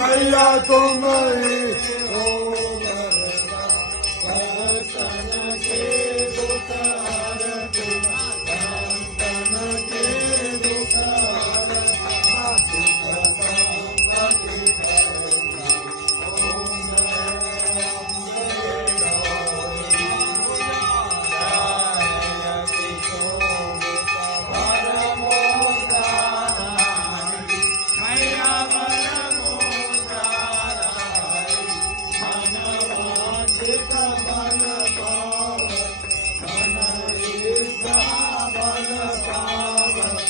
मैया तुम्हारी हो वरदा, भक्तन के दुख हरता, भक्तन के दुख हरता, सुख संपत्ति करता, ओम जय अम्बे गौरी, जय किशोरिका परमोद्धाराणि, मैया बल पावत,